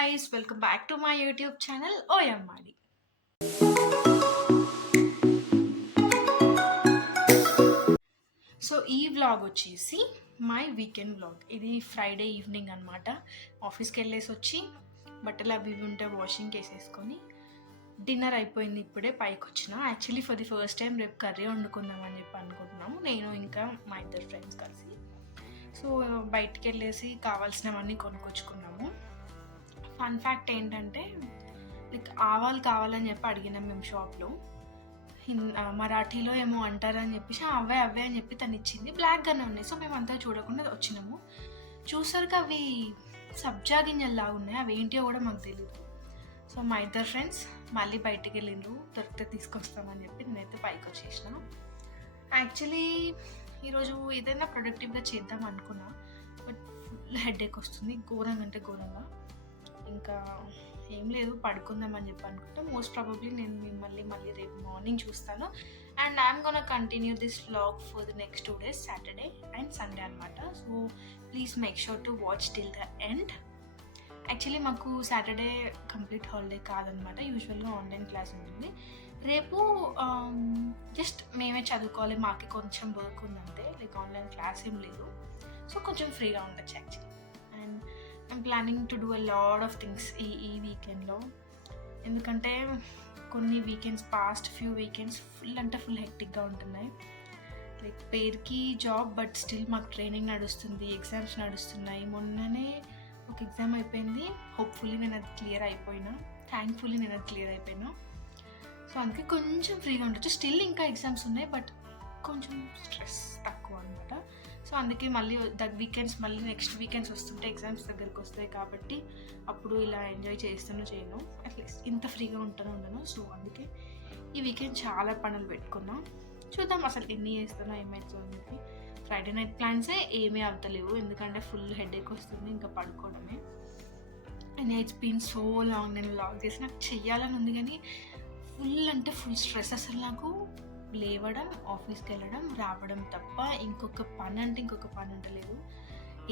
guys, welcome back to my YouTube channel Oyamadi. So ఈ vlog వచ్చేసి my weekend vlog. ఇది Friday evening అనమాట. ఆఫీస్కి వెళ్ళేసి వచ్చి బట్టలు అవి ఇవి ఉంటే వాషింగ్కి వేసేసుకొని డిన్నర్ అయిపోయింది. ఇప్పుడే పైకి వచ్చిన. Actually for the first time రేపు కర్రీ వండుకుందామని చెప్పి అనుకుంటున్నాము, నేను ఇంకా మా ఇద్దరు ఫ్రెండ్స్ కలిసి. సో బయటికి వెళ్ళేసి కావాల్సినవన్నీ కొనుక్కొచ్చుకున్నాము. ఫన్ ఫ్యాక్ట్ ఏంటంటే, లైక్ ఆవాలు కావాలని చెప్పి అడిగినాం మేము షాప్లో. మరాఠీలో ఏమో అంటారని చెప్పేసి అవే అని చెప్పి తను ఇచ్చింది. బ్లాక్గానే ఉన్నాయి. సో మేము అంతా చూడకుండా వచ్చినాము. చూసరికి అవి సబ్జా గింజల్లాగా ఉన్నాయి. అవి ఏంటో కూడా మాకు తెలియదు. సో మా ఇద్దరు ఫ్రెండ్స్ మళ్ళీ బయటికి వెళ్ళిండ్రు, దొరికితే తీసుకొస్తామని చెప్పి నేనైతే పైకి వచ్చేసిన. యాక్చువల్లీ ఈరోజు ఏదైనా ప్రొడక్టివ్గా చేద్దాం అనుకున్నా, బట్ ఫుల్ హెడేక్ వస్తుంది, ఘోరంగా అంటే ఘోరంగా. ఇంకా ఏం లేదు, పడుకుందామని చెప్పి అనుకుంటా. మోస్ట్ ప్రాబబ్లీ నేను మిమ్మల్ని మళ్ళీ రేపు మార్నింగ్ చూస్తాను. And I'm gonna continue this vlog for the next 2 days, Saturday and Sunday అనమాట. So please make sure to watch till the end. Actually మాకు సాటర్డే కంప్లీట్ హాలిడే కాదనమాట. యూజువల్గా ఆన్లైన్ క్లాస్ ఉంటుంది. రేపు జస్ట్ మేమే చదువుకోవాలి, మాకు కొంచెం వర్క్ ఉందంటే, లైక్ ఆన్లైన్ క్లాస్ ఏం లేదు. సో కొంచెం ఫ్రీగా ఉండొచ్చు actually. And I'm planning to do a lot of things ఈ వీకెండ్లో. ఎందుకంటే కొన్ని weekends, past few weekends full అంటే ఫుల్ హెక్టిక్గా ఉంటున్నాయి. లైక్ పేరుకి జాబ్, బట్ స్టిల్ మాకు ట్రైనింగ్ నడుస్తుంది, ఎగ్జామ్స్ నడుస్తున్నాయి. మొన్ననే ఒక ఎగ్జామ్ అయిపోయింది. హోప్ఫుల్లీ నేను అది క్లియర్ అయిపోయినా, థ్యాంక్ఫుల్లీ నేను అది క్లియర్ అయిపోయినా. సో అందుకే కొంచెం ఫ్రీగా ఉండొచ్చు. స్టిల్ ఇంకా ఎగ్జామ్స్ ఉన్నాయి, బట్ కొంచెం స్ట్రెస్ తక్కువ అనమాట. సో అందుకే మళ్ళీ వీకెండ్స్, మళ్ళీ నెక్స్ట్ వీకెండ్స్ వస్తుంటే ఎగ్జామ్స్ దగ్గరికి వస్తాయి కాబట్టి అప్పుడు ఇలా ఎంజాయ్ చేస్తాను చేయను, అట్లీస్ట్ ఇంత ఫ్రీగా ఉండను. సో అందుకే ఈ వీకెండ్ చాలా పనులు పెట్టుకున్నా. చూద్దాం అసలు ఎన్ని చేస్తానో ఏమవుతుందో అని చెప్పి. ఫ్రైడే నైట్ ప్లాన్సే ఏమీ అవుతలేవు, ఎందుకంటే ఫుల్ హెడేక్ వస్తుంది, ఇంకా పడుకోవడమే. And it's been so long నేను వ్లాగ్ చేసి, నాకు చెయ్యాలని ఉంది కానీ ఫుల్ అంటే ఫుల్ స్ట్రెస్. అసలు నాకు లేవడం, ఆఫీస్కి వెళ్ళడం, రావడం తప్ప ఇంకొక పని అంటలేదు.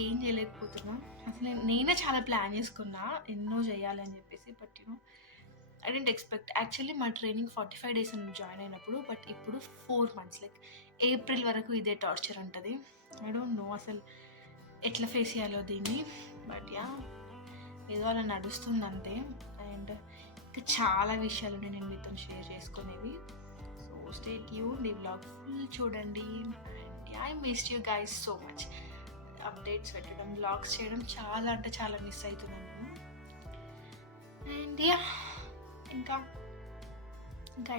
ఏం చేయలేకపోతున్నా. అసలు నేనే చాలా ప్లాన్ చేసుకున్నా ఎన్నో చేయాలని చెప్పేసి, but I didn't expect. Actually మా ట్రైనింగ్ 45 days అని జాయిన్ అయినప్పుడు, బట్ ఇప్పుడు 4 months, లైక్ ఏప్రిల్ వరకు ఇదే టార్చర్ ఉంటుంది. ఐ డోంట్ నో అసలు ఎట్లా ఫేస్ చేయాలో దీన్ని, బట్ ఏదో అలా నడుస్తుంది అంతే. అండ్ ఇంకా చాలా విషయాలు నేను మీతో షేర్ చేసుకునేవి. సో స్టే ట్యూన్డ్, ఈ వ్లాగ్ ఫుల్ చూడండి. I missed you guys so much. Updates పెట్టడం, వ్లాగ్స్ చేయడం చాలా అంటే చాలా మిస్ అవుతున్నాను నేను. అండ్ ఇంకా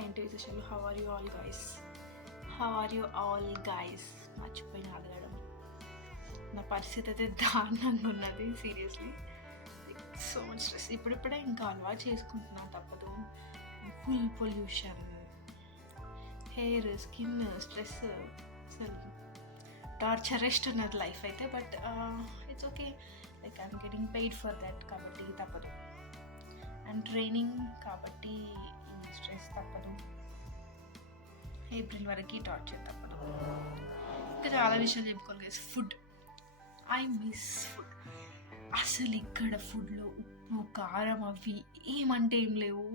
ఏంటి విశేషాలు? How are you all guys? మర్చిపోయిన అడగడం. నా పరిస్థితి అయితే దారుణంగా ఉన్నది, సీరియస్లీ. So much stress. ఇప్పుడిప్పుడే ఇంకా అలవాటు చేసుకుంటున్నా, తప్పదు. Full pollution, hair, skin, stress, అసలు టార్చరెస్ట్ ఉన్నది లైఫ్ అయితే. But it's okay, like I'm getting paid for that, కాబట్టి తప్పదు. అండ్ ట్రైనింగ్ కాబట్టి ఈ స్ట్రెస్ తప్పదు. ఏప్రిల్ వరకు టార్చర్ తప్పదు. ఇంకా చాలా విషయాలు చెప్పుకోవాలి కదా. Food, I miss food. అసలు ఇక్కడ ఫుడ్లో ఉప్పు, కారం అవి ఏమంటే ఏం లేవు.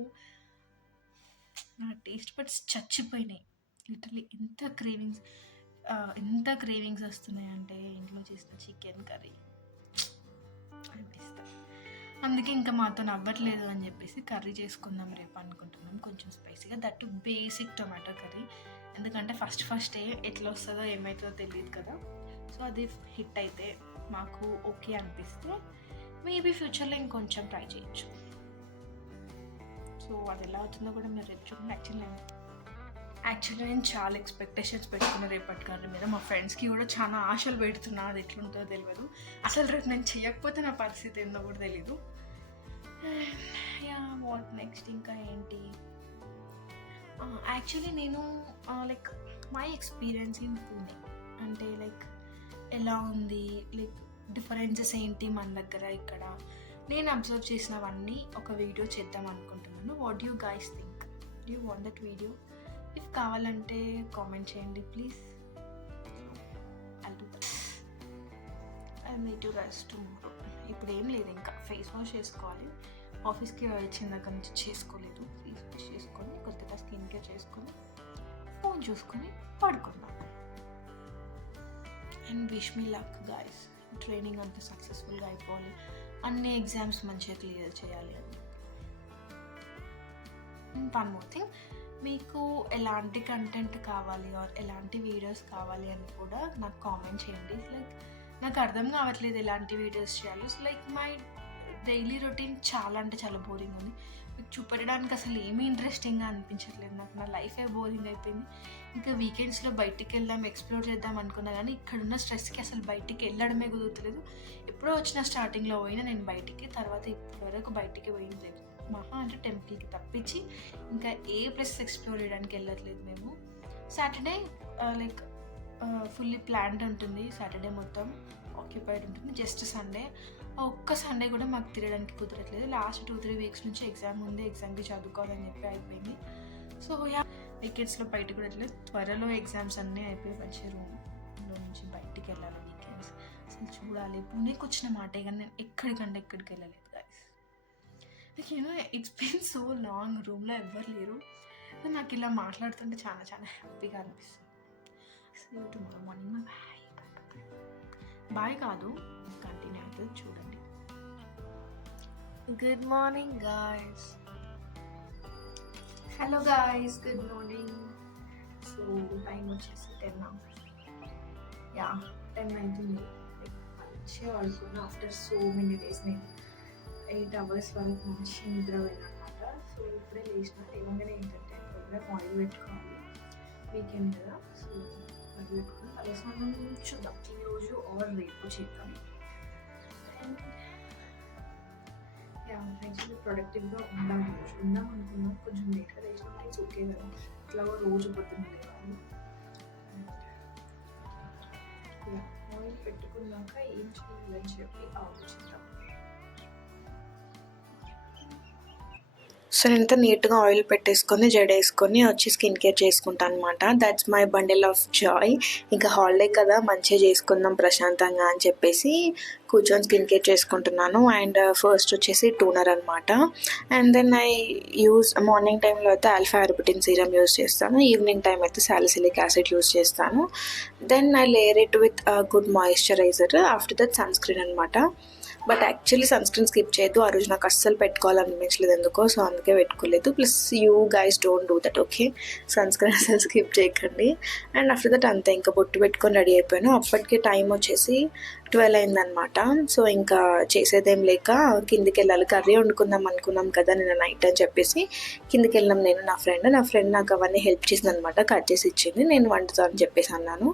నా టేస్ట్ బడ్స్ చచ్చిపోయినాయి లిటరలీ. ఎంత క్రేవింగ్స్ వస్తున్నాయి అంటే ఇంట్లో చేసిన చికెన్ కర్రీ అనిపిస్తా. అందుకే ఇంకా మాతో నవ్వట్లేదు అని చెప్పేసి కర్రీ చేసుకుందాం రేపు అనుకుంటున్నాం, కొంచెం స్పైసీగా. That basic tomato curry. ఎందుకంటే ఫస్ట్ ఎట్లా వస్తుందో ఏమవుతుందో తెలియదు కదా. సో అది హిట్ అయితే, మాకు ఓకే అనిపిస్తే మేబీ ఫ్యూచర్లో ఇంకొంచెం ట్రై చేయొచ్చు. సో అది ఎలా అవుతుందో కూడా మీరు రేపు చూడండి. యాక్చువల్లీ నేను చాలా ఎక్స్పెక్టేషన్స్ పెట్టుకున్నా రేపటి కర్రీ మీద. మా ఫ్రెండ్స్కి కూడా చాలా ఆశలు పెడుతున్నా, అది ఎట్లుంటుందో తెలియదు. అసలు రేపు నేను చేయకపోతే నా పరిస్థితి ఏందో కూడా తెలీదు. What next? ఇంకా ఏంటి? యాక్చువల్లీ నేను like my experience in Pune అంటే, లైక్ ఎలా ఉంది, లైక్ డిఫరెన్సెస్ ఏంటి మన దగ్గర ఇక్కడ, నేను అబ్జర్వ్ చేసినవన్నీ ఒక వీడియో చేద్దాం అనుకుంటున్నాను. What do you guys think? Do you want that video? If కావాలంటే కామెంట్ చేయండి please. I'll do that. I'll meet you guys tomorrow. ఇప్పుడు ఏం లేదు, ఇంకా ఫేస్ వాష్ చేసుకోవాలి. ఆఫీస్కి వచ్చిందాక నుంచి చేసుకోలేదు. ఫేస్ వాష్ చేసుకొని కొద్దిగా స్కిన్ కేర్ చేసుకొని ఫోన్ చూసుకొని పడుకున్నాం. And wish me luck guys, training అంతా సక్సెస్ఫుల్గా అయిపోవాలి, అన్ని ఎగ్జామ్స్ మంచిగా క్లియర్ చేయాలి అని. వన్ మోర్ థింగ్, మీకు ఎలాంటి కంటెంట్ కావాలి ఆర్ ఎలాంటి వీడియోస్ కావాలి అని కూడా నాకు కామెంట్ చేయండి. లైక్ నాకు అర్థం కావట్లేదు ఎలాంటి వీడియోస్ చేయాలి. So like my daily routine చాలా అంటే చాలా బోరింగ్ ఉంది. మీకు చూపెట్టడానికి అసలు ఏమీ ఇంట్రెస్టింగ్గా అనిపించట్లేదు. నాకు నా లైఫే బోరింగ్ అయిపోయింది. ఇంకా వీకెండ్స్లో బయటికి వెళ్దాం, ఎక్స్ప్లోర్ చేద్దాం అనుకున్నా కానీ ఇక్కడున్న స్ట్రెస్కి అసలు బయటికి వెళ్ళడమే కుదురుతలేదు. ఎప్పుడో వచ్చిన స్టార్టింగ్లో పోయినా నేను బయటికి, తర్వాత ఇప్పటివరకు బయటికి పోయింది లేదు. మహా అంటే టెంపుల్కి తప్పించి ఇంకా ఏ ప్లేసెస్ ఎక్స్ప్లోర్ చేయడానికి వెళ్ళట్లేదు మేము. సాటర్డే లైక్ ఫుల్లీ ప్లాన్డ్ ఉంటుంది, సాటర్డే మొత్తం ఆక్యుపైడ్ ఉంటుంది. జస్ట్ సండే, ఒక్క సండే కూడా మాకు తిరగడానికి కుదరట్లేదు. లాస్ట్ 2-3 వీక్స్ నుంచి ఎగ్జామ్ ఉంది, ఎగ్జామ్కి చదువుకోవాలని చెప్పి అయిపోయింది. సో యా, వీకెండ్స్లో బయటకు కూడా వెళ్ళలేదు. త్వరలో ఎగ్జామ్స్ అన్నీ అయిపోయి మంచి రూమ్లో నుంచి బయటికి వెళ్ళాలి. వీకెండ్స్ అసలు చూడాలి. పుణేకి వచ్చిన మాటే కానీ నేను ఎక్కడికి వెళ్ళలేదు guys. Like you know it's been so long, రూమ్లో ఎవ్వరు లేరు. నాకు ఇలా మాట్లాడుతుంటే చాలా చాలా హ్యాపీగా అనిపిస్తుంది. సో టుమారో మార్నింగ్ బాయ్ కాదు, కంటిన్యూ అవుతుంది చూడండి. Good morning guys. Hello guys, good morning. So time వచ్చేసి 10 యా 10 అవుతుంది. మంచిగా పడుకున్నా ఆఫ్టర్ సో మెనీ డేస్. నేను 8 hours వరకు మంచి నిద్ర పోయినమాట. సో ఇప్పుడే లేచిన. ఏమన్నా ఏంటంటే ప్రోగ్రామ్ ఆయిల్ పెట్టుకోవాలి, వీకెండ్ కదా. సో ఆయిల్ పెట్టుకుని తలస్నానం చూద్దాం ఈరోజు ఆర్ రేపు చేద్దాం. అండ్ యాక్చువల్లీ ప్రొడక్టివ్గా ఉందాం అనుకున్నాం. కొంచెం లేట్గా లేచినా ఇట్స్ ఓకే కదా, ఇట్లా రోజు పొద్దున్న లేవాలి. ఆయిల్ పెట్టుకున్నాక ఏం చేయాలని చెప్పి ఆలోచిద్దాం. సో నేను నీట్గా ఆయిల్ పెట్టేసుకొని జడేసుకొని వచ్చి స్కిన్ కేర్ చేసుకుంటాను అనమాట. That's my bundle of joy. ఇంకా హాలిడే కదా, మంచిగా చేసుకుందాం ప్రశాంతంగా అని చెప్పేసి కూర్చొని స్కిన్ కేర్ చేసుకుంటున్నాను. అండ్ ఫస్ట్ వచ్చేసి టోనర్ అనమాట. And then I use morning టైంలో అయితే ఆల్ఫా అర్బిటిన్ సీరం యూజ్ చేస్తాను, ఈవినింగ్ టైం అయితే సాలిసిలిక్ యాసిడ్ యూజ్ చేస్తాను. Then I layer it with good moisturiser. After that sun screen అనమాట. But actually sun screen skip చేయొద్దు, ఆ రోజు నాకు అస్సలు పెట్టుకోవాలనిపించలేదు ఎందుకో, సో అందుకే పెట్టుకోలేదు. Plus you guys don't do that, okay? Sun screen అసలు స్కిప్ చేయకండి. అండ్ ఆఫ్టర్ దట్ అంతే, ఇంకా బొట్టు పెట్టుకొని రెడీ అయిపోయాను. అప్పటికే టైం వచ్చేసి 12 అయిందనమాట. సో ఇంకా చేసేదేం లేక కిందికి వెళ్ళాలి. కర్రీ వండుకుందాం అనుకున్నాం కదా నిన్న నైట్ అని చెప్పేసి కిందికి వెళ్ళాం నేను, నా ఫ్రెండ్ నాకు అవన్నీ హెల్ప్ చేసింది అనమాట, కట్ చేసి ఇచ్చింది. నేను వండుతాను అని చెప్పేసి అన్నాను.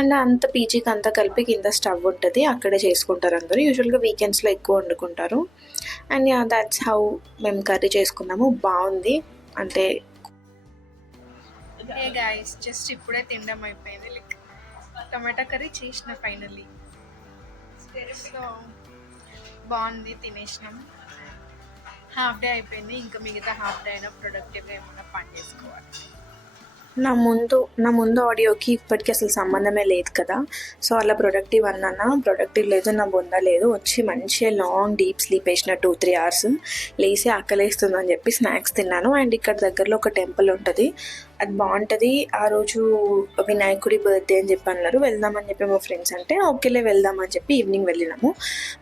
అండ్ అంత పీజీకి అంతా కలిపి కింద స్టవ్ ఉంటుంది, అక్కడే చేసుకుంటారు అందరూ. యూజువల్గా వీకెండ్స్లో ఎక్కువ వండుకుంటారు. అండ్ యా, దాట్స్ హౌ మేము కర్రీ చేసుకున్నాము. బాగుంది అంటే. హే గైస్, జస్ట్ ఇప్పుడే తినడం అయిపోయింది. లైక్ టమాటా కర్రీ చేసిన ఫైనల్లీ. సో బాగుంది, తినేసినాం. హాఫ్ డే అయిపోయింది, ఇంకా మిగతా హాఫ్ డే అయినా ప్రొడక్టివ్గా ఏమైనా పని చేసుకోవాలి. నా ముందు ఆడియోకి ఇప్పటికీ అసలు సంబంధమే లేదు కదా. సో అలా ప్రొడక్టివ్ అన్నా, ప్రొడక్టివ్ లేదు, నా బొంద లేదు. వచ్చి మంచిగా లాంగ్ డీప్ స్లీప్ వేసిన 2-3 hours. లేసి ఆకలేస్తుందని చెప్పి స్నాక్స్ తిన్నాను. అండ్ ఇక్కడ దగ్గరలో ఒక టెంపుల్ ఉంటుంది, అది బాగుంటుంది. ఆ రోజు వినాయకుడి బర్త్డే అని చెప్పి అన్నారు, వెళ్దామని చెప్పి మా ఫ్రెండ్స్ అంటే ఓకేలే వెళ్దామని చెప్పి ఈవినింగ్ వెళ్ళినాము.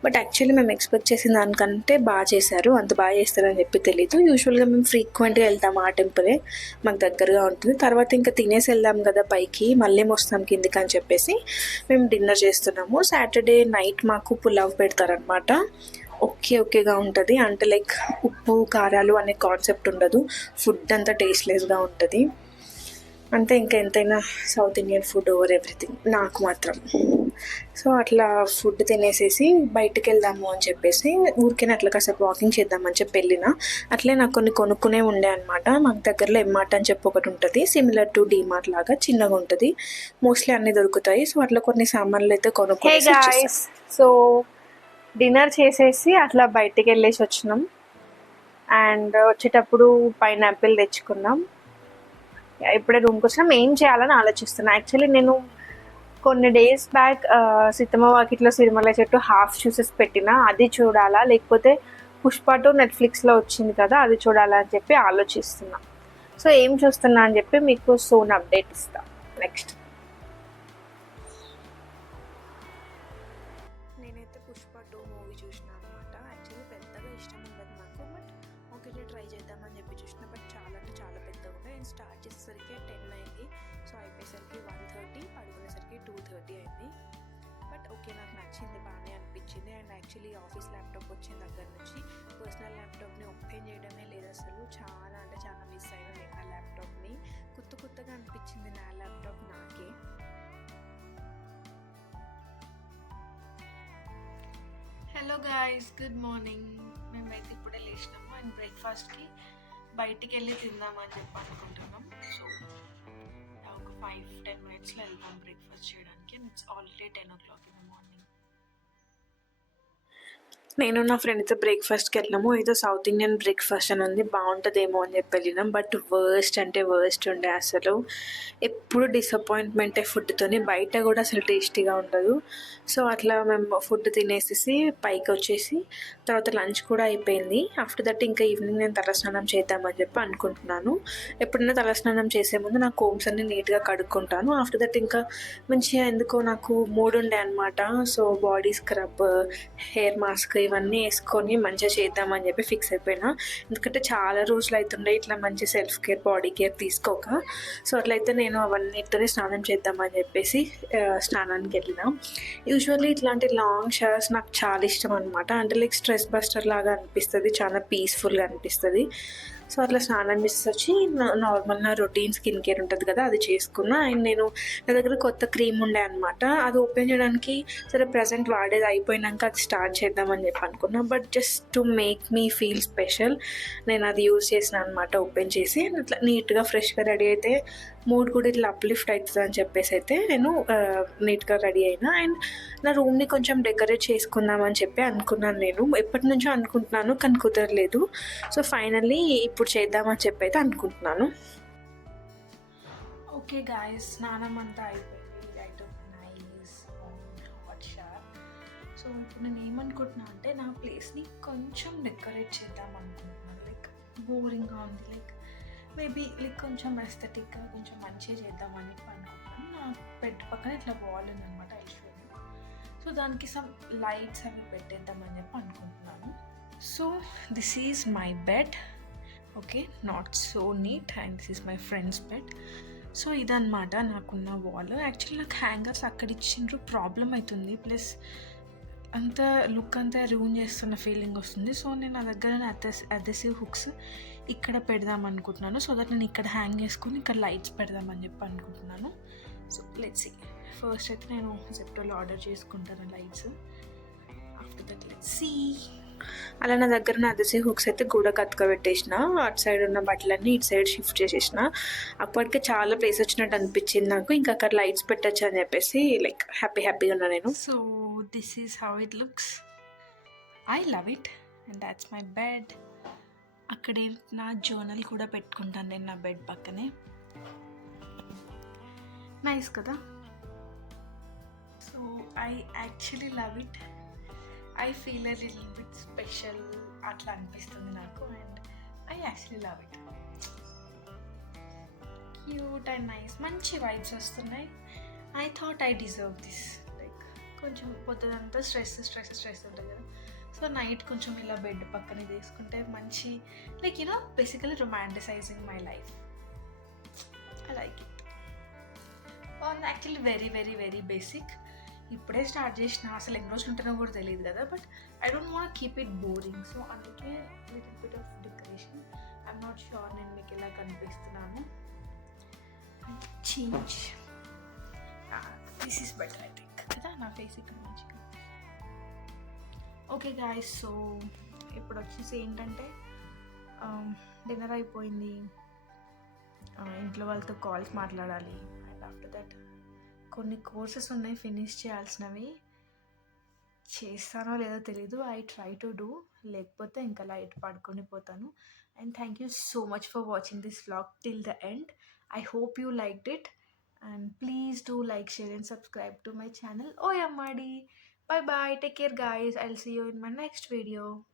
బట్ యాక్చువల్లీ మేము ఎక్స్పెక్ట్ చేసిన దానికంటే బాగా చేశారు. అంత బాగా చేస్తారని చెప్పి తెలీదు. యూజువల్గా మేము ఫ్రీక్వెంట్గా వెళ్తాము, ఆ టెంపులే మాకు దగ్గరగా ఉంటుంది. తర్వాత ఇంకా తినేసి వెళ్దాం కదా పైకి, మళ్ళీ వస్తాం కిందికి అని చెప్పేసి మేము డిన్నర్ చేస్తున్నాము. సాటర్డే నైట్ మాకు పులావ్ పెడతారనమాట. ఓకేగా ఉంటుంది, అంటే లైక్ ఉప్పు కారాలు అనే కాన్సెప్ట్ ఉండదు, ఫుడ్ అంతా టేస్ట్లెస్గా ఉంటుంది. అంతే, ఇంకా ఎంతైనా south Indian food over everything నాకు మాత్రం. సో అట్లా ఫుడ్ తినేసేసి బయటకు వెళ్దాము అని చెప్పేసి ఊరికైనా అట్లా కాసేపు వాకింగ్ చేద్దామని చెప్పి వెళ్ళిన. అట్లే నాకు కొన్ని కొనుక్కునే ఉండే అనమాట. మాకు దగ్గరలో ఎంమార్ట్ అని చెప్పి ఒకటి ఉంటుంది, సిమిలర్ టు డీమార్ట్ లాగా, చిన్నగా ఉంటుంది, మోస్ట్లీ అన్నీ దొరుకుతాయి. సో అట్లా కొన్ని సామాన్లు అయితే కొనుక్కోవాలి. సో డిన్నర్ చేసేసి అట్లా బయటికి వెళ్ళేసి వచ్చినాం. అండ్ వచ్చేటప్పుడు పైనాపిల్ తెచ్చుకున్నాం. ఇప్పుడే రూమ్కి వచ్చినాం. ఏం చేయాలని ఆలోచిస్తున్నాను. యాక్చువల్లీ నేను కొన్ని డేస్ బ్యాక్ సీతమ్మ వాకిట్లో సిరిమల్ల చెట్టు హాఫ్ చూసేసి పెట్టిన, అది చూడాలా లేకపోతే పుష్ప 2 నెట్ఫ్లిక్స్లో వచ్చింది కదా అది చూడాలా అని చెప్పి ఆలోచిస్తున్నా. సో ఏం చూస్తున్నా అని చెప్పి మీకు సూన్ అప్డేట్ ఇస్తా. నెక్స్ట్ నేనైతే పుష్ప 2 మూవీ చూసిన అనమాట. యాక్చువల్లీ పెద్దగా ఇష్టం ఉండదు నాకు, బట్ ఓకే ట్రై చేద్దామని చెప్పి చూసిన. బట్ చాలా అంటే చాలా పెద్దగా ఉండే. నేను స్టార్ట్ చేసేసరికి 10 అయింది. సో అయిపోయేసరికి 1:30, పడుకునేసరికి 2:30 అయింది. బట్ ఓకే నాకు నచ్చింది, బాగానే అనిపించింది. అండ్ యాక్చువల్లీ ఆఫీస్ ల్యాప్టాప్ వచ్చిన దగ్గర నుంచి పర్సనల్ ల్యాప్టాప్ని ఓపెన్ చేయడమే లేదు అసలు. చాలా అంటే చాలా మిస్ అయినా నేను ఆ ల్యాప్టాప్ని. కొత్తగా అనిపించింది నా ల్యాప్టాప్ నాకే. Hello guys, good morning. మేమైతే ఇప్పుడే లేచినాము అండ్ బ్రేక్ఫాస్ట్కి బయటికి వెళ్ళి తిందామని చెప్పి అనుకుంటున్నాం. సో ఒక 5-10 మినిట్స్లో వెళ్దాం బ్రేక్ఫాస్ట్ చేయడానికి. And it's already 10 o'clock in the morning. నేను నా ఫ్రెండ్తో బ్రేక్ఫాస్ట్కి వెళ్ళినాము. ఏదో సౌత్ ఇండియన్ బ్రేక్ఫాస్ట్ అని ఉంది, బాగుంటుందేమో అని చెప్పి వెళ్ళినాం. బట్ వర్స్ట్ అంటే వర్స్ట్ ఉండే అసలు. ఎప్పుడు డిసప్పాయింట్మెంటే ఫుడ్తోని. బయట కూడా అసలు టేస్టీగా ఉండదు. సో అట్లా మేము ఫుడ్ తినేసేసి పైకి వచ్చేసి తర్వాత లంచ్ కూడా అయిపోయింది. ఆఫ్టర్ దట్ ఇంకా ఈవినింగ్ నేను తలస్నానం చేద్దామని చెప్పి అనుకుంటున్నాను. ఎప్పుడైనా తలస్నానం చేసే ముందు నా కోమ్స్ అన్ని నీట్గా కడుక్కుంటాను. ఆఫ్టర్ దట్ ఇంకా మంచిగా ఎందుకో నాకు మూడ్ ఉండే అనమాట. So body scrub, hair mask ఇవన్నీ వేసుకొని మంచిగా చేద్దామని చెప్పి ఫిక్స్ అయిపోయినా. ఎందుకంటే చాలా రోజులు అవుతుండే ఇట్లా మంచి సెల్ఫ్ కేర్, బాడీ కేర్ తీసుకోక. సో అట్లయితే నేను అవన్నిటితోనే స్నానం చేద్దామని చెప్పేసి స్నానానికి వెళ్ళిన. యూజువల్లీ ఇట్లాంటి లాంగ్ షవర్స్ నాకు చాలా ఇష్టం అనమాట. అంటే లైక్ స్ట్రెస్ బస్టర్ లాగా అనిపిస్తుంది, చాలా పీస్ఫుల్గా అనిపిస్తుంది. సో అట్లా స్నానం చేసి వచ్చి నార్మల్ నా రొటీన్ స్కిన్ కేర్ ఉంటుంది కదా అది చేసుకున్నా. అండ్ నా దగ్గర కొత్త క్రీమ్ ఉండే అనమాట. అది ఓపెన్ చేయడానికి సరే ప్రజెంట్ వాడేది అయిపోయినాక అది స్టార్ట్ చేద్దామని చెప్పి అనుకున్నా. But just to make me feel special నేను అది యూజ్ చేసిన అనమాట. ఓపెన్ చేసి అట్లా నీట్గా ఫ్రెష్గా రెడీ అయితే మూడ్ కూడా ఇట్లా అప్లిఫ్ట్ అవుతుంది అని చెప్పేసి అయితే నేను నీట్గా రెడీ అయినా. అండ్ నా రూమ్ని కొంచెం డెకరేట్ చేసుకుందామని చెప్పి అనుకున్నాను. నేను ఎప్పటి నుంచో అనుకుంటున్నాను కానీ కుదరలేదు. సో ఫైనల్లీ ఇప్పుడు చేద్దామని చెప్పి అయితే అనుకుంటున్నాను. ఓకే గాయస్, స్నానం అంతా అయిపోయింది. Right nice hot shower. So ఇప్పుడు నేను ఏమనుకుంటున్నా అంటే నా ప్లేస్ని కొంచెం డెకరేట్ చేద్దాం అనుకుంటున్నాను. లైక్ బోరింగ్గా ఉంది, లైక్ మేబీ లైక్ కొంచెం ఎస్థెటిక్గా కొంచెం మంచిగా చేద్దామని అనుకుంటున్నాను. నా బెడ్ పక్కన ఇట్లా వాల్ ఉందన్నమాట, ఐశ్వర్య. సో దానికి సమ్ లైట్స్ అవి పెట్టేద్దామని చెప్పి అనుకుంటున్నాను. So this is my bed. Okay, not so neat. And this is my friends bed. So ఇదన్నమాట నాకున్న వాల్. యాక్చువల్లీ నాకు హ్యాంగర్స్ అక్కడ ఇచ్చిండ్రు, ప్రాబ్లం అవుతుంది. ప్లస్ అంత లుక్ అంతా రూన్ చేస్తున్న ఫీలింగ్ వస్తుంది. సో నేను నా దగ్గర అదెసివ్ హుక్స్ ఇక్కడ పెడదాం అనుకుంటున్నాను. సో దట్ నేను ఇక్కడ హ్యాంగ్ చేసుకుని ఇక్కడ లైట్స్ పెడదామని చెప్పి అనుకుంటున్నాను. So let's see. ఫస్ట్ అయితే నేను జెప్టోలో ఆర్డర్ చేసుకుంటాను lights. After that let's see. అలా నా దగ్గర నా అదెసివ్ హుక్స్ అయితే గూడ కతకబెట్టేసిన. అటు సైడ్ ఉన్న బట్టలన్నీ ఇటు సైడ్ షిఫ్ట్ చేసేసిన. అప్పటికే చాలా ప్లేస్ వచ్చినట్టు అనిపించింది నాకు. ఇంకా అక్కడ లైట్స్ పెట్టచ్చు అని చెప్పేసి లైక్ హ్యాపీగా ఉన్నా నేను. So this is how it looks. I love it. And that's my bed. అక్కడే నా జర్నల్ కూడా పెట్టుకుంటాను నేను నా బెడ్ పక్కనే. నైస్ కదా. So I actually love it. I feel a little bit special అట్లా అనిపిస్తుంది నాకు. And I actually love it. Cute and nice, మంచి వైబ్స్ వస్తున్నాయి. I thought I deserve this. Like కొంచెం పొద్దునంతా స్ట్రెస్ ఉంటుంది కదా. సో నైట్ కొంచెం ఇలా బెడ్ పక్కన తీసుకుంటే మంచి, like you know basically romanticising my life. I like it. Actually very very very basic. ఇప్పుడే స్టార్ట్ చేసిన, అసలు ఎన్ని రోజులు ఉంటుందో కూడా తెలియదు కదా. But I don't want keep it boring. So అందుకే little bit of decoration. I'm not sure నేను మీకు ఎలా కనిపిస్తున్నాను. Change. This is better I think కదా. నా ఫేస్ ఇక్కడ మంచిగా. ఓకే గాయస్, సో ఇప్పుడు వచ్చేసి ఏంటంటే డిన్నర్ అయిపోయింది. ఇంట్లో వాళ్ళతో కాల్స్ మాట్లాడాలి. అండ్ ఆఫ్టర్ దట్ కొన్ని కోర్సెస్ ఉన్నాయి ఫినిష్ చేయాల్సినవి. చేస్తానో లేదో తెలీదు. ఐ ట్రై టు డూ, లేకపోతే ఇంకా లైట్ పడుకొని పోతాను. And thank you so much for watching this vlog till the end. I hope you liked it. And please do like, share, and subscribe to my channel. Oh, Yammadi. Bye bye. Take care, guys. I'll see you in my next video.